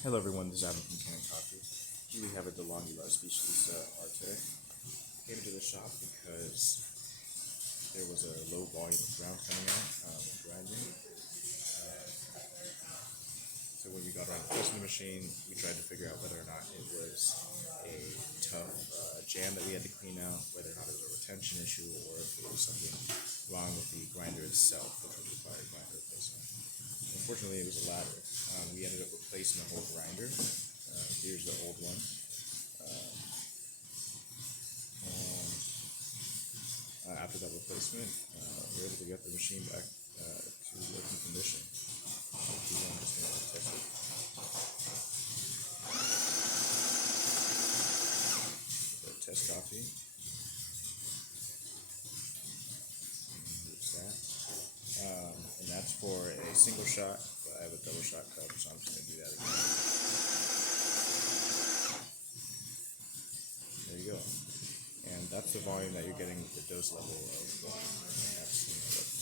Hello everyone, this is Adam from Kanen Coffee. Here we have a DeLonghi Especialista arte. Came into the shop because there was a low volume of ground coming out with grinding. So when we got around to placing the machine, we tried to figure out whether or not it was a tough jam that we had to clean out, whether or not it was a retention issue, or if it was something wrong with the grinder itself, which would require grinder replacement. Unfortunately, it was the latter. We ended up replacing the whole grinder. Here's the old one. After that replacement, we were able to get the machine back to working condition. I'm just going to test it. So test coffee. Here's that. And that's for a single shot, but I have a double shot cup, so I'm just going to do that again. There you go. And that's the volume that you're getting with the dose level of that's,